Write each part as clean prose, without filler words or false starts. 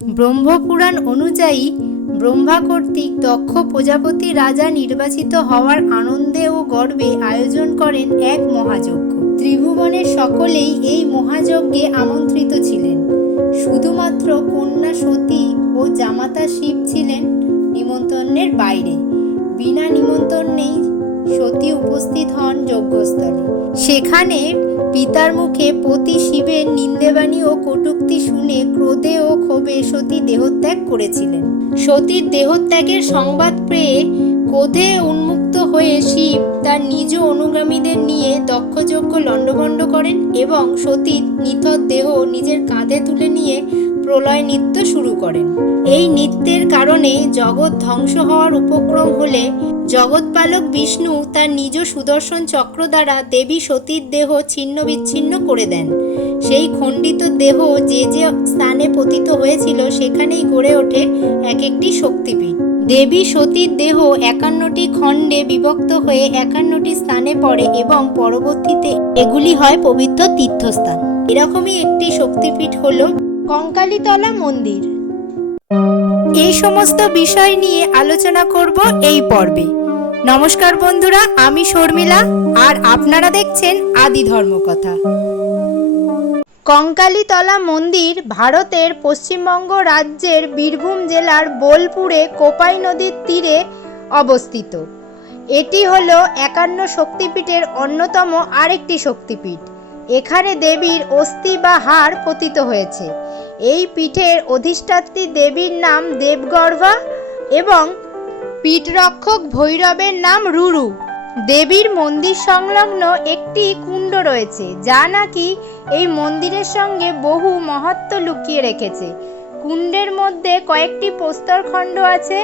ব্রহ্মপুরাণ অনুযায়ী ব্রহ্মা কর্তৃক দক্ষ প্রজাপতি রাজা নির্বাচিত হওয়ার আনন্দে ও গর্বে আয়োজন করেন এক মহাযজ্ঞ। ত্রিভুবনের সকলেই এই মহাযজ্ঞে আমন্ত্রিত ছিলেন। শুধুমাত্র কন্যা সতী ও জামাতা শিব ছিলেন নিমন্ত্রণের বাইরে। বিনা নিমন্ত্রণেই সতী উপস্থিত হন যজ্ঞস্থলে। সেখানে পিতার মুখে পতি শিবের নিন্দেবাণী ও কটূক্তি শুনে ক্রোধে ও ক্ষোভে সতী দেহত্যাগ করেছিলেন। সতীর দেহত্যাগের সংবাদ পেয়ে ক্রোধে উন্মুক্ত হয়ে শিব তার নিজ অনুগামীদের নিয়ে দক্ষযজ্ঞ লণ্ডভণ্ড করেন এবং সতীর নিথর দেহ নিজের কাঁধে তুলে নিয়ে প্রলয় নৃত্য শুরু করেন। এই নৃত্যের কারণে জগৎ ধ্বংস হওয়ার উপক্রম হলে জগৎপালক বিষ্ণু তার নিজ সুদর্শন চক্র দ্বারা দেবী সতীর দেহ ছিন্ন বিচ্ছিন্ন করে দেন। সেই খণ্ডিত দেহ যে যে স্থানে পতিত হয়েছিল সেখানেই গড়ে ওঠে এক একটি শক্তিপীঠ। দেবী সতীর দেহ 51টি খণ্ডে বিভক্ত হয়ে 51টি স্থানে পড়ে এবং পরবর্তীতে এগুলি হয় পবিত্র তীর্থস্থান। এরকমই একটি শক্তিপীঠ হল কঙ্কালীতলা মন্দির। এই সমস্ত বিষয় নিয়ে আলোচনা করব এই পর্বে। নমস্কার বন্ধুরা, আমি শর্মিলা আর আপনারা দেখছেন আদি ধর্মকথা। কঙ্কালীতলা মন্দির ভারতের পশ্চিমবঙ্গ রাজ্যের বীরভূম জেলার বোলপুরে কোপাই নদীর তীরে অবস্থিত। এটি হলো 51 শক্তিপীঠের অন্যতম আরেকটি শক্তিপীঠ। এখানে দেবীর অস্থি বা হাড় পতিত হয়েছে। এই পীঠের অধিষ্ঠাত্রী দেবীর নাম দেবগর্ভা এবং পীঠরক্ষক ভৈরবের নাম রুরু। দেবীর মন্দির সংলগ্ন একটি কুণ্ড রয়েছে, যা নাকি এই মন্দিরের সঙ্গে বহু মহত্ব লুকিয়ে রেখেছে। কুণ্ডের মধ্যে কয়েকটি প্রস্তরখণ্ড আছে,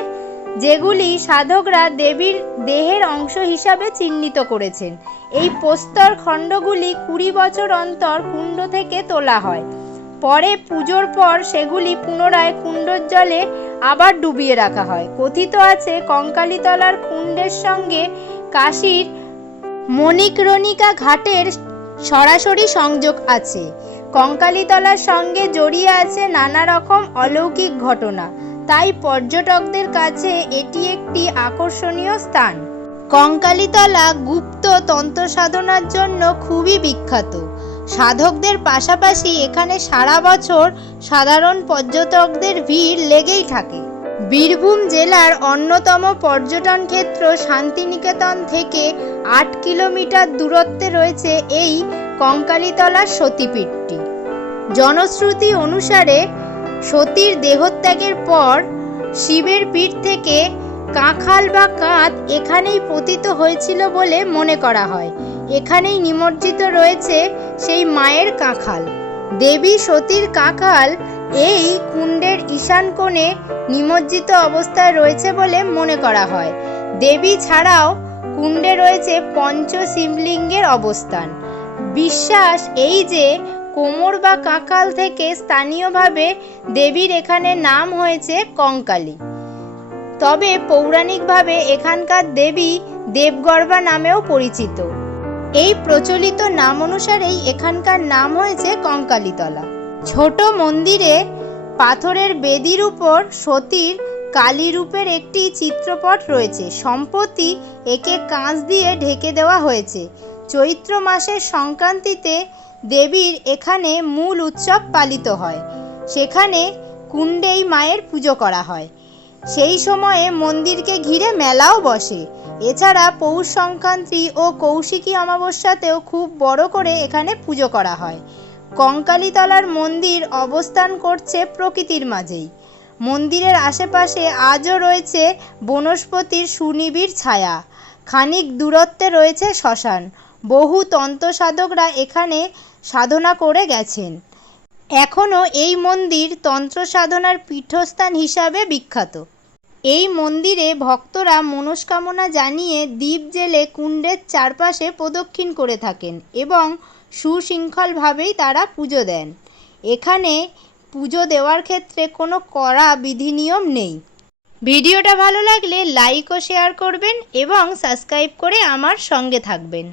যেগুলি সাধকরা দেবীর দেহের অংশ হিসাবে চিহ্নিত করেছেন। এই প্রস্তর খণ্ডগুলি 20 বছর অন্তর কুণ্ড থেকে তোলা হয়। পরে পুজোর পর সেগুলি পুনরায় কুণ্ডর জলে আবার ডুবিয়ে রাখা হয়। কথিত আছে কঙ্কালীতলার কুণ্ডের সঙ্গে কাশীর মণিকর্ণিকা ঘাটের সরাসরি সংযোগ আছে। কঙ্কালীতলার সঙ্গে জড়িয়ে আছে নানা রকম অলৌকিক ঘটনা, তাই পর্যটকদের কাছে এটি একটি আকর্ষণীয় স্থান। কঙ্কালীতলা গুপ্ত তন্ত্র সাধনার জন্য খুবই বিখ্যাত। সাধকদের পাশাপাশি এখানে সারা বছর সাধারণ পর্যটকদের ভিড় লেগেই থাকে। বীরভূম জেলার অন্যতম পর্যটন ক্ষেত্র শান্তিনিকেতন থেকে 8 কিলোমিটার দূরত্বে রয়েছে এই কঙ্কালীতলার সতীপীঠটি। জনশ্রুতি অনুসারে সতীর দেহত্যাগের পর শিবের পীঠ থেকে কাঁখাল বা কাঁধ এখানেই পতিত হয়েছিল বলে মনে করা হয়। এখানেই নিমজ্জিত রয়েছে সেই মায়ের কাঁখাল। দেবী সতীর কাঁখাল এই কুণ্ডের ঈশান কোণে নিমজ্জিত অবস্থায় রয়েছে বলে মনে করা হয়। দেবী ছাড়াও কুণ্ডে রয়েছে পঞ্চ শিবলিঙ্গের অবস্থান। বিশ্বাস এই যে কোমর বা কাঁখাল থেকে স্থানীয়ভাবে দেবীর এখানে নাম হয়েছে কঙ্কালী। তবে পৌরাণিকভাবে এখানকার দেবী দেবগর্ভা নামেও পরিচিত। এই প্রচলিত নাম অনুসারেই এখানকার নাম হয়েছে কঙ্কালীতলা। ছোট মন্দিরে পাথরের বেদির উপর সতীর কালী রূপের একটি চিত্রপট রয়েছে। সম্প্রতি একে কাঁচ দিয়ে ঢেকে দেওয়া হয়েছে। চৈত্র মাসের সংক্রান্তিতে দেবীর এখানে মূল উৎসব পালিত হয়। সেখানে কুণ্ডেই মায়ের পুজো করা হয়। সেই সময়ে মন্দিরকে ঘিরে মেলাও বসে। এছাড়া পৌষ সংক্রান্তি ও কৌশিকী অমাবস্যাতেও খুব বড় করে এখানে পুজো করা হয়। কঙ্কালীতলার মন্দির অবস্থান করছে প্রকৃতির মাঝেই। মন্দিরের আশেপাশে আজও রয়েছে বনস্পতির সুনিবিড় ছায়া। খানিক দূরত্বে রয়েছে শ্মশান। বহু তন্ত্র সাধকরা এখানে সাধনা করে গেছেন। এখনও এই মন্দির তন্ত্র সাধনার পীঠস্থান হিসাবে বিখ্যাত। এই মন্দিরে ভক্তরা মনস্কামনা জানিয়ে দীপ জ্বেলে কুণ্ডের চারপাশে প্রদক্ষিণ করে থাকেন এবং সুশৃঙ্খলভাবেই তারা পুজো দেন। এখানে পুজো দেওয়ার ক্ষেত্রে কোনো কড়া বিধিনিয়ম নেই। ভিডিওটা ভালো লাগলে লাইক ও শেয়ার করবেন এবং সাবস্ক্রাইব করে আমার সঙ্গে থাকবেন।